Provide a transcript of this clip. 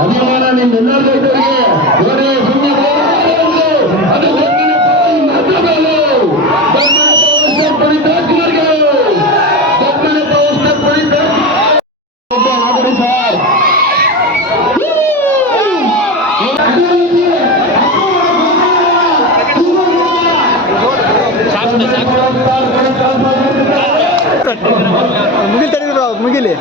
ಅಭಿಮಾನ ನಿಮ್ಮೆಲ್ಲರಿಗೂ Thank you. ಮುಗಿಲ್ ತಡೀರಿ ಮುಗಿಲಿ?